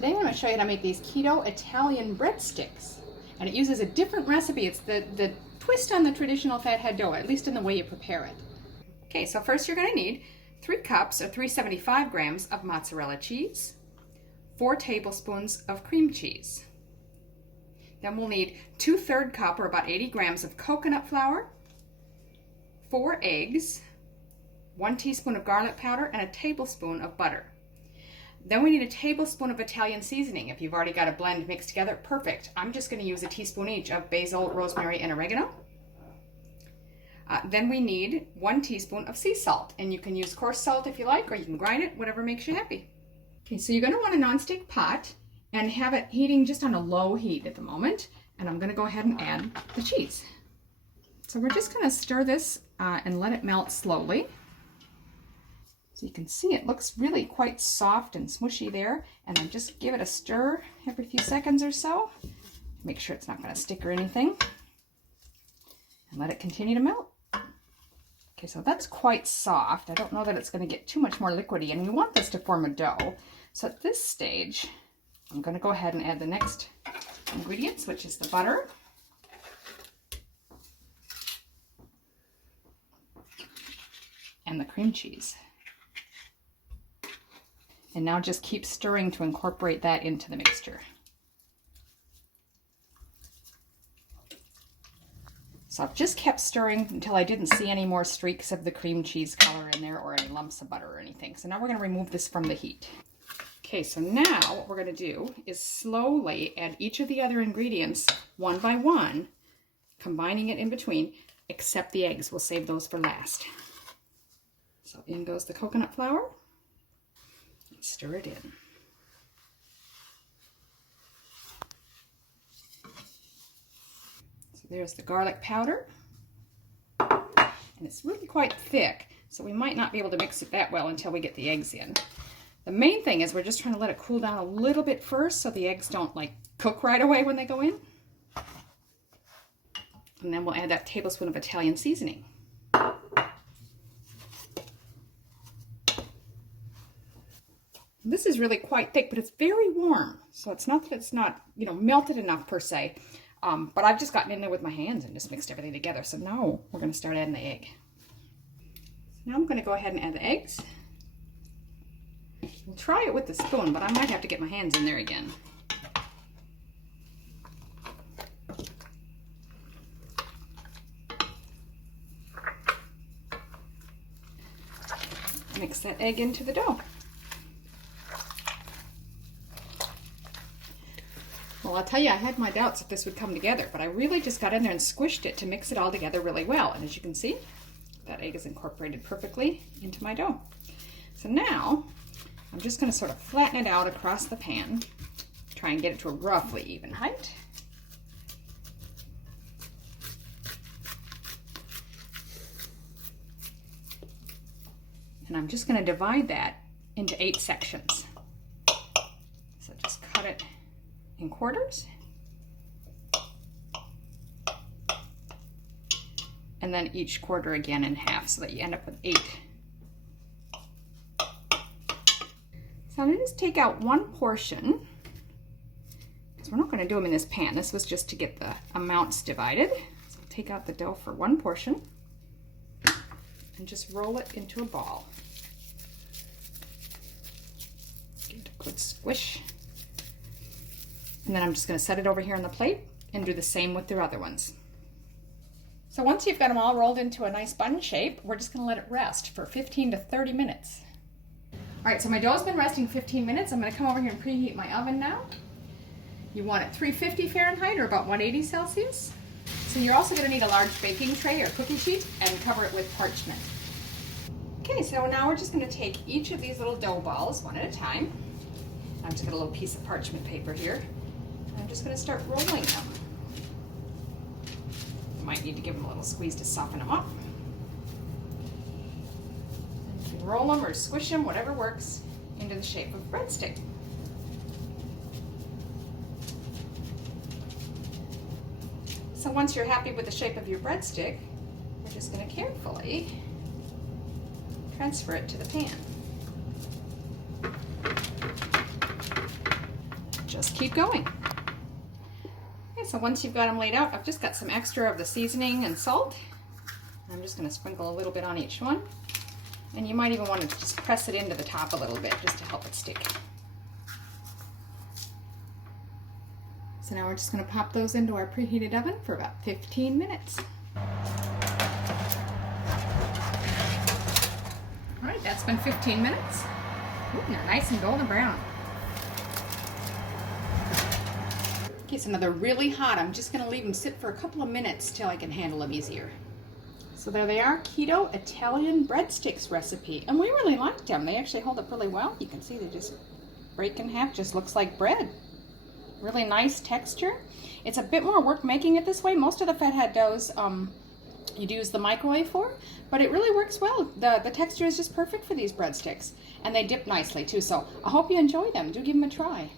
Today I'm going to show you how to make these keto Italian breadsticks. And it uses a different recipe. It's the twist on the traditional fathead dough, at least in the way you prepare it. Okay, so first you're going to need 3 cups or 375 grams of mozzarella cheese, 4 tablespoons of cream cheese. Then we'll need 2/3 cup or about 80 grams of coconut flour, 4 eggs, 1 teaspoon of garlic powder, and a tablespoon of butter. Then we need a tablespoon of Italian seasoning. If you've already got a blend mixed together, perfect. I'm just going to use a teaspoon each of basil, rosemary, and oregano. Then we need 1 teaspoon of sea salt, and you can use coarse salt if you like, or you can grind it, whatever makes you happy. Okay, so you're going to want a nonstick pot and have it heating just on a low heat at the moment, and I'm going to go ahead and add the cheese. So we're just going to stir this and let it melt slowly. So you can see it looks really quite soft and smushy there, and then just give it a stir every few seconds or so. Make sure it's not going to stick or anything, and let it continue to melt. Okay, so that's quite soft. I don't know that it's going to get too much more liquidy, and we want this to form a dough. So at this stage, I'm going to go ahead and add the next ingredients, which is the butter, and the cream cheese. And now just keep stirring to incorporate that into the mixture. So I've just kept stirring until I didn't see any more streaks of the cream cheese color in there or any lumps of butter or anything. So now we're going to remove this from the heat. Okay, so now what we're going to do is slowly add each of the other ingredients one by one, combining it in between, except the eggs. We'll save those for last. So in goes the coconut flour. Stir it in. So there's the garlic powder. And it's really quite thick, so we might not be able to mix it that well until we get the eggs in. The main thing is we're just trying to let it cool down a little bit first so the eggs don't like cook right away when they go in. And then we'll add that tablespoon of Italian seasoning. This is really quite thick, but it's very warm. So it's not that it's not, melted enough per se. But I've just gotten in there with my hands and just mixed everything together. So now we're going to start adding the egg. So now I'm going to go ahead and add the eggs. We'll try it with the spoon, but I might have to get my hands in there again. Mix that egg into the dough. Well, I'll tell you, I had my doubts if this would come together, but I really just got in there and squished it to mix it all together really well. And as you can see, that egg is incorporated perfectly into my dough. So now, I'm just going to sort of flatten it out across the pan, try and get it to a roughly even height. And I'm just going to divide that into 8 sections. So just cut it in quarters, and then each quarter again in half so that you end up with 8. So I'm going to just take out one portion, because we're not going to do them in this pan. This was just to get the amounts divided. So I'll take out the dough for one portion and just roll it into a ball. Give it a good squish. And then I'm just going to set it over here on the plate and do the same with the other ones. So once you've got them all rolled into a nice bun shape, we're just going to let it rest for 15 to 30 minutes. All right, so my dough's been resting 15 minutes. I'm going to come over here and preheat my oven now. You want it 350 Fahrenheit or about 180 Celsius. So you're also going to need a large baking tray or cookie sheet and cover it with parchment. Okay, so now we're just going to take each of these little dough balls one at a time. I've just got a little piece of parchment paper here. I'm just going to start rolling them. You might need to give them a little squeeze to soften them up. And you can roll them or squish them, whatever works, into the shape of a breadstick. So once you're happy with the shape of your breadstick, we're just going to carefully transfer it to the pan. keep going. Okay, so once you've got them laid out, I've just got some extra of the seasoning and salt. I'm just going to sprinkle a little bit on each one. And you might even want to just press it into the top a little bit just to help it stick. So now we're just going to pop those into our preheated oven for about 15 minutes. All right, that's been 15 minutes. Ooh, they're nice and golden brown. Okay, so now they're really hot. I'm just going to leave them sit for a couple of minutes till I can handle them easier. So there they are, Keto Italian Breadsticks recipe. And we really liked them. They actually hold up really well. You can see they just break in half, just looks like bread. Really nice texture. It's a bit more work making it this way. Most of the Fathead doughs you'd use the microwave for, but it really works well. The texture is just perfect for these breadsticks. And they dip nicely too, so I hope you enjoy them. Do give them a try.